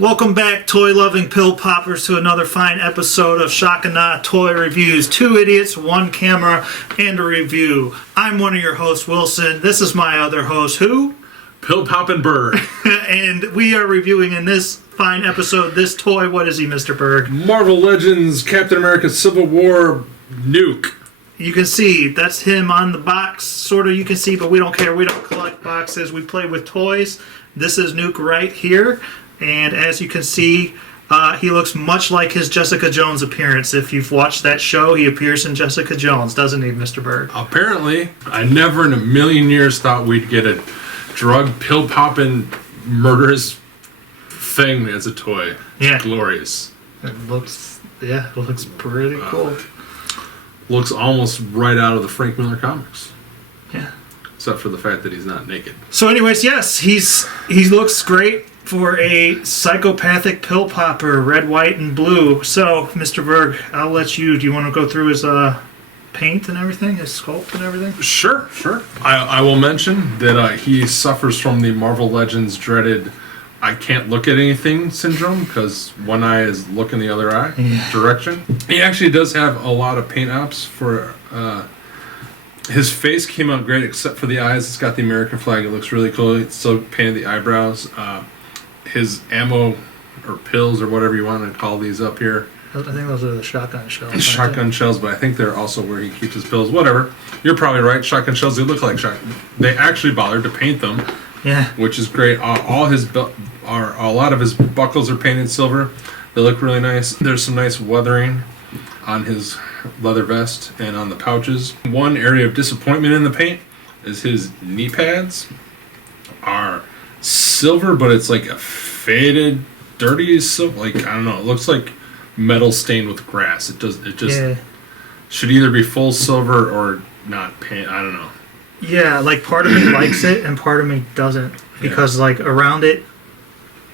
Welcome back, toy-loving pill poppers, to another fine episode of Shock and Awe Toy Reviews. Two idiots, one camera, and a review. I'm one of your hosts, Wilson. This is my other host, who? Pill Poppin' Bird. And we are reviewing in this fine episode this toy. What is he, Mr. Berg? Marvel Legends, Captain America Civil War Nuke. You can see that's him on the box, sort of. You can see, but we don't care. We don't collect boxes. We play with toys. This is Nuke right here. And as you can see, he looks much like his Jessica Jones appearance. If you've watched that show, he appears in Jessica Jones, doesn't he, Mr. Bird? Apparently. I never in a million years thought we'd get a drug, pill-popping, murderous thing as a toy. Yeah. It's glorious. It looks pretty cool. Looks almost right out of the Frank Miller comics. Yeah. Except for the fact that he's not naked. So anyways, yes, he looks great for a psychopathic pill popper, red, white, and blue. So, Mr. Berg, I'll let you. Do you want to go through his paint and everything, his sculpt and everything? Sure. I will mention that he suffers from the Marvel Legends dreaded I can't look at anything syndrome, because one eye is looking the other eye direction. He actually does have a lot of paint ops for... his face came out great except for the eyes. It's got the American flag. It looks really cool. It's still painted the eyebrows. His ammo or pills or whatever you want to call these up here. I think those are the shotgun shells. Shotgun shells, but I think they're also where he keeps his pills. Whatever. You're probably right. Shotgun shells, they look like shotgun. They actually bothered to paint them. Yeah. Which is great. A lot of his buckles are painted silver. They look really nice. There's some nice weathering on his leather vest and on the pouches. One area of disappointment in the paint is his knee pads are silver, but it's like a faded, dirty silver. Like, I don't know. It looks like metal stained with grass. It just should either be full silver or not paint. I don't know. Yeah, like part of me likes it and part of me doesn't, because like around it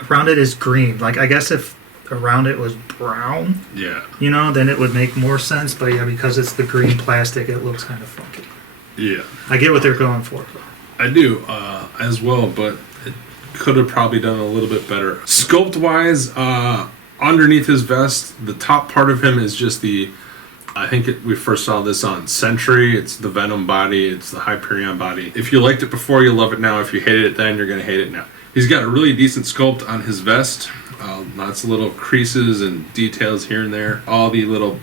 is green. Like, I guess if around it was brown, then it would make more sense. But yeah, because it's the green plastic, it looks kind of funky. Yeah, I get what they're going for. I do as well, but it could have probably done a little bit better. Sculpt wise, underneath his vest, the top part of him is just I think we first saw this on Sentry. It's the Venom body. It's the Hyperion body. If you liked it before, you'll love it now. If you hated it then, you're going to hate it now. He's got a really decent sculpt on his vest. Lots of little creases and details here and there. All the little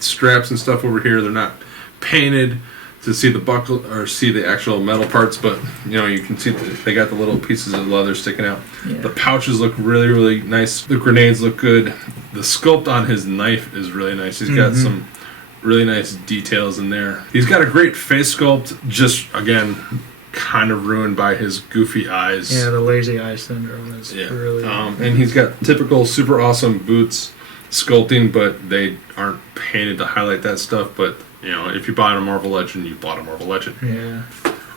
straps and stuff over here, they're not painted to see the buckle or see the actual metal parts, but you can see they got the little pieces of leather sticking out. Yeah. The pouches look really, really nice. The grenades look good. The sculpt on his knife is really nice. He's got some really nice details in there. He's got a great face sculpt, just again kind of ruined by his goofy eyes. Yeah, the lazy eye syndrome is really... and he's got typical super awesome boots sculpting, but they aren't painted to highlight that stuff. But if you bought a Marvel Legend, you bought a Marvel Legend. Yeah.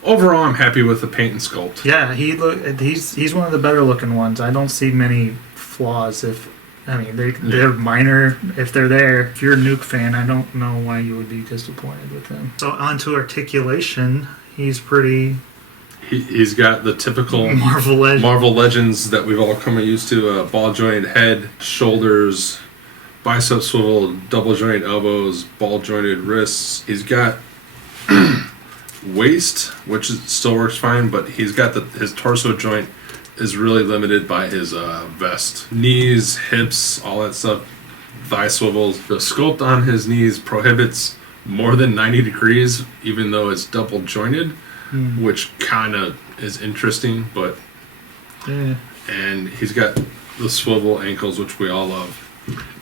Overall, I'm happy with the paint and sculpt. Yeah, he's one of the better looking ones. I don't see many flaws. They're minor if they're there. If you're a Nuke fan, I don't know why you would be disappointed with him. So on to Articulation. He's pretty... He's got the typical Marvel Legends that we've all come used to. Ball jointed head, shoulders, bicep swivel, double jointed elbows, ball jointed wrists. He's got waist, which still works fine, but he's got his torso joint is really limited by his vest. Knees, hips, all that stuff, thigh swivels. The sculpt on his knees prohibits more than 90 degrees, even though it's double jointed, which kind of is interesting, but... Yeah. And he's got the swivel ankles, which we all love.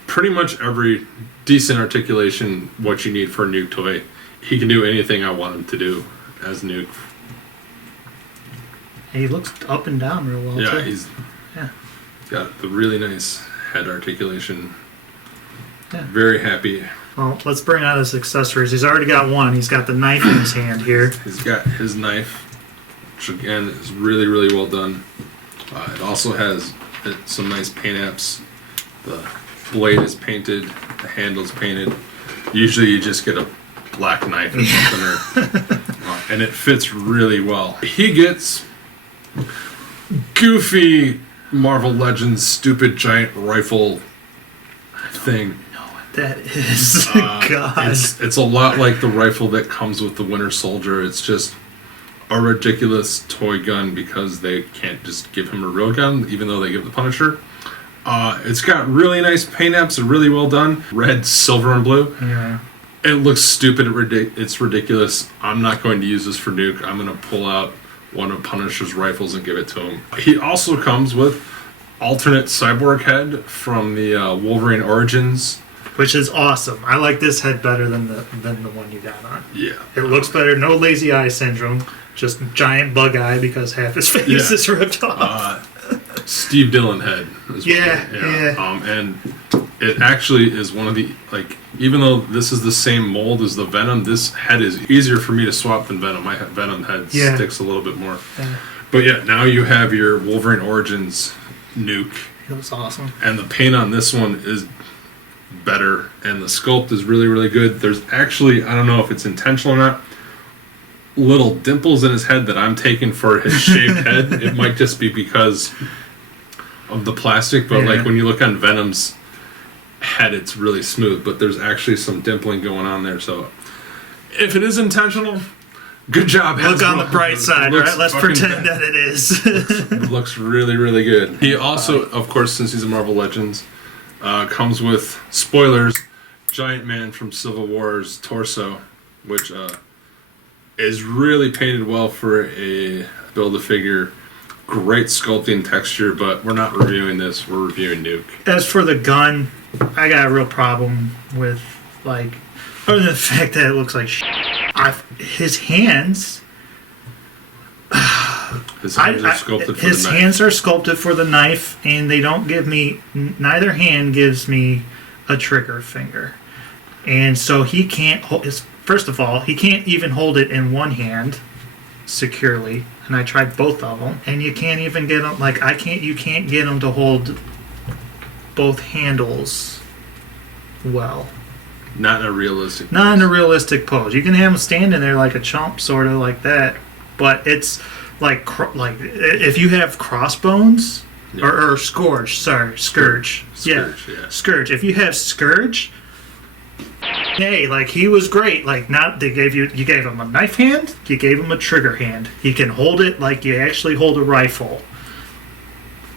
Pretty much every decent articulation, what you need for a Nuke toy. He can do anything I want him to do as Nuke. He looks up and down real well, too. He's got the really nice head articulation. Yeah. Very happy. Well, let's bring out his accessories. He's already got one. He's got the knife in his hand here. He's got his knife, which again is really, really well done. It also has some nice paint apps. The blade is painted, the handle's painted. Usually you just get a black knife or something, and it fits really well. He gets goofy Marvel Legends stupid giant rifle thing. That is God. It's a lot like the rifle that comes with the Winter Soldier. It's just a ridiculous toy gun because they can't just give him a real gun, even though they give the Punisher. It's got really nice paint apps, really well done. Red, silver, and blue. Yeah. It looks stupid. It's ridiculous. I'm not going to use this for Nuke. I'm going to pull out one of Punisher's rifles and give it to him. He also comes with alternate cyborg head from the Wolverine Origins, which is awesome. I like this head better than the one you got on. Yeah. It looks better. No lazy eye syndrome. Just giant bug eye because half his face is ripped off. Steve Dillon head. Yeah. And it actually is one of the, like, even though this is the same mold as the Venom, this head is easier for me to swap than Venom. My Venom head sticks a little bit more. Yeah. But yeah, now you have your Wolverine Origins Nuke. It was awesome. And the paint on this one is better, and the sculpt is really, really good. There's actually, I don't know if it's intentional or not, little dimples in his head that I'm taking for his shaved head. It might just be because of the plastic, but like when you look on Venom's head, it's really smooth, but there's actually some dimpling going on there. So if it is intentional, good job. Look on the bright side, right? Let's pretend that it is. looks really, really good. He also, of course, since he's a Marvel Legends, comes with, spoilers, Giant Man from Civil War's torso, which is really painted well for a Build-A-Figure. Great sculpting texture, but we're not reviewing this. We're reviewing Nuke. As for the gun, I got a real problem with, like, other than the fact that it looks like his hands... His hands are sculpted for the knife. His hands are sculpted for the knife, and they don't give me... Neither hand gives me a trigger finger. And so he can't... First of all, he can't even hold it in one hand securely. And I tried both of them, and you can't even get them. Like you can't get them to hold both handles well. Not in a realistic. Not in a realistic pose. You can have them standing there like a chump, sort of like that. But it's like if you have crossbones or Scourge. Sorry, Scourge. Yeah, Scourge. If you have Scourge. Hey, like he was great. Like you gave him a knife hand, you gave him a trigger hand. He can hold it like you actually hold a rifle.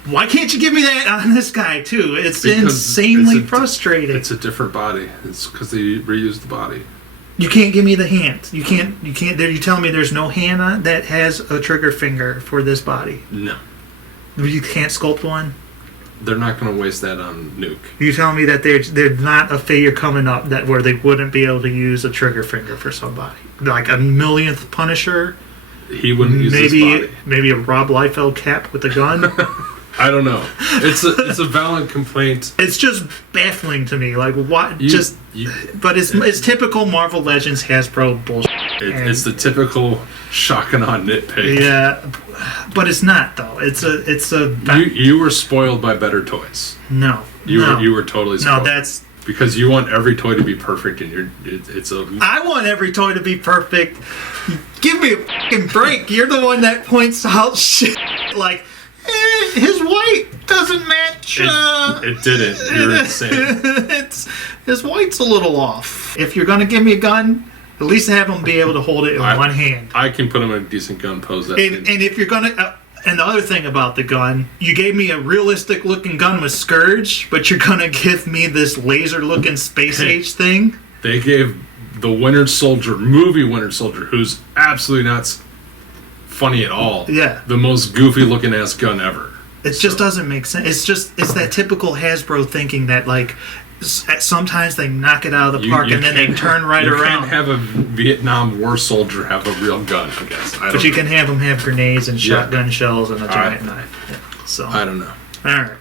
Why can't you give me that on this guy too? It's insanely frustrating. It's a different body. It's because they reused the body. You can't give me the hand. You can't. You telling me there's no hand on that has a trigger finger for this body? No. You can't sculpt one. They're not going to waste that on Nuke. You telling me that there's not a figure coming up where they wouldn't be able to use a trigger finger for somebody, like a millionth Punisher? He wouldn't use this body. Maybe a Rob Liefeld cap with a gun. I don't know. It's a valid complaint. It's just baffling to me. Like what? But it's typical Marvel Legends Hasbro bullshit. It's the typical shock and awe nitpick. Yeah, but it's not though. It's a. You were spoiled by better toys. No, you were totally spoiled. No, that's because you want every toy to be perfect, and I want every toy to be perfect. Give me a fucking break. You're the one that points out shit like. His white doesn't match. It didn't. You're insane. His white's a little off. If you're gonna give me a gun, at least have him be able to hold it in one hand. I can put him in a decent gun pose. And if you're gonna, and the other thing about the gun, you gave me a realistic looking gun with Scourge, but you're gonna give me this laser looking space age thing. They gave the Winter Soldier, who's absolutely not funny at all. Yeah. The most goofy looking ass gun ever. It just doesn't make sense. It's that typical Hasbro thinking that like sometimes they knock it out of the park and then they turn right around. You can't have a Vietnam War soldier have a real gun, I guess. But you can have them have grenades and shotgun shells and a giant knife. Yeah. So I don't know. All right.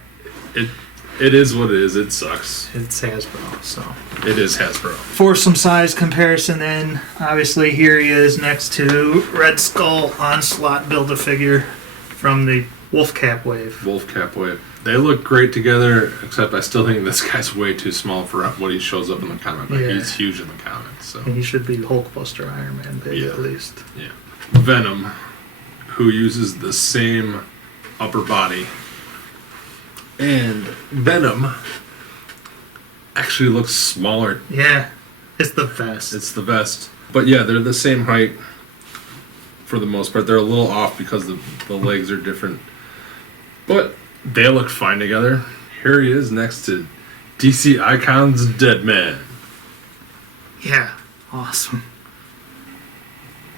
It is what it is. It sucks. It's Hasbro, so. It is Hasbro. For some size comparison then, obviously here he is next to Red Skull Onslaught Build-A-Figure from the Wolfcap wave. They look great together, except I still think this guy's way too small for what he shows up in the comic. Like he's huge in the comics. So. And he should be Hulkbuster Iron Man big at least. Yeah. Venom, who uses the same upper body And Venom actually looks smaller. Yeah, it's the best. It's the best. But yeah, they're the same height for the most part. They're a little off because the legs are different. But they look fine together. Here he is next to DC Icon's Dead Man. Yeah, awesome.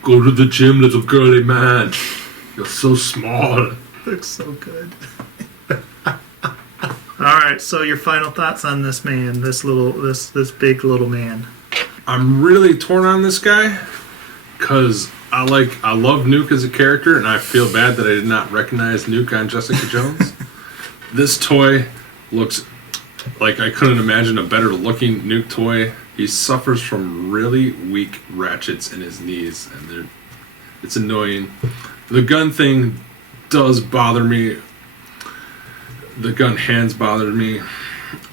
Go to the gym, little girly man. You're so small. Looks so good. Alright, so your final thoughts on this man, this big little man. I'm really torn on this guy because I love Nuke as a character, and I feel bad that I did not recognize Nuke on Jessica Jones. This toy looks like I couldn't imagine a better looking Nuke toy. He suffers from really weak ratchets in his knees, and it's annoying. The gun thing does bother me. The gun hands bothered me.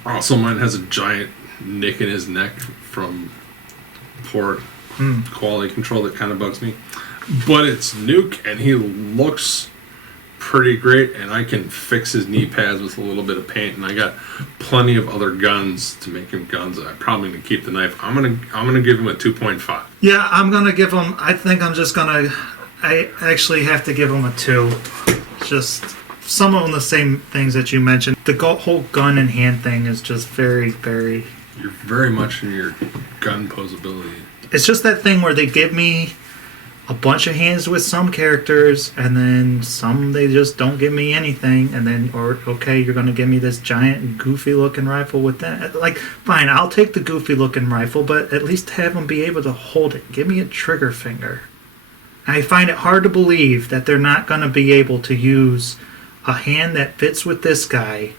Also, mine has a giant nick in his neck from poor quality control that kind of bugs me. But it's Nuke, and he looks pretty great, and I can fix his knee pads with a little bit of paint, and I got plenty of other guns to make him guns. I'm probably gonna keep the knife. I'm gonna give him a 2.5. Yeah, I'm gonna give him. I actually have to give him a 2. Just some of the same things that you mentioned. The whole gun and hand thing is just very, very. You're very much in your gun posability. It's just that thing where they give me a bunch of hands with some characters, and then some they just don't give me anything, and then, or okay, you're gonna give me this giant goofy looking rifle with that. Like, fine, I'll take the goofy looking rifle, but at least have them be able to hold it. Give me a trigger finger. I find it hard to believe that they're not gonna be able to use a hand that fits with this guy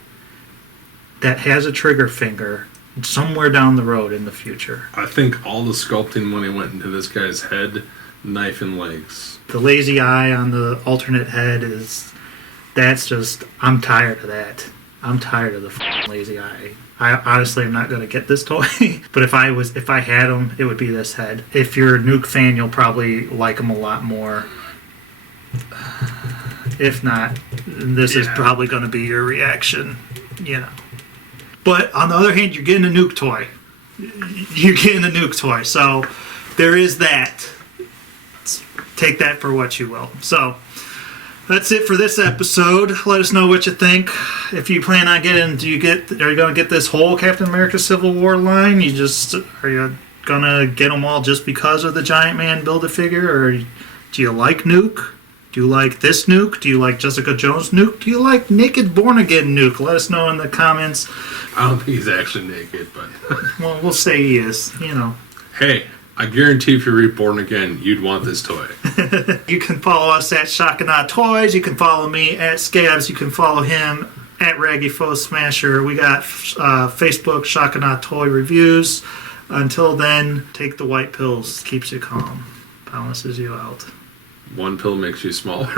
that has a trigger finger somewhere down the road in the future. I think all the sculpting money went into this guy's head, knife, and legs. The lazy eye on the alternate head that's just, I'm tired of that. I'm tired of the f***ing lazy eye. I honestly am not going to get this toy, but if I had him, it would be this head. If you're a Nuke fan, you'll probably like him a lot more. If not, this is probably going to be your reaction, you know. But on the other hand, you're getting a Nuke toy. You're getting a Nuke toy, so there is that. Take that for what you will. So that's it for this episode. Let us know what you think. If you plan on getting, are you going to get this whole Captain America Civil War line? Are you going to get them all just because of the Giant Man Build-A-Figure, or do you like Nuke? Do you like this Nuke? Do you like Jessica Jones Nuke? Do you like Naked Born Again Nuke? Let us know in the comments. I don't think he's actually naked, but Well, we'll say he is, you know. Hey, I guarantee if you're reborn again, you'd want this toy. You can follow us at Shockanah Toys. You can follow me at Scabs. You can follow him at Raggy Foe Smasher. We got Facebook Shockanah Toy Reviews. Until then, take the white pills. Keeps you calm. Balances you out. One pill makes you smaller.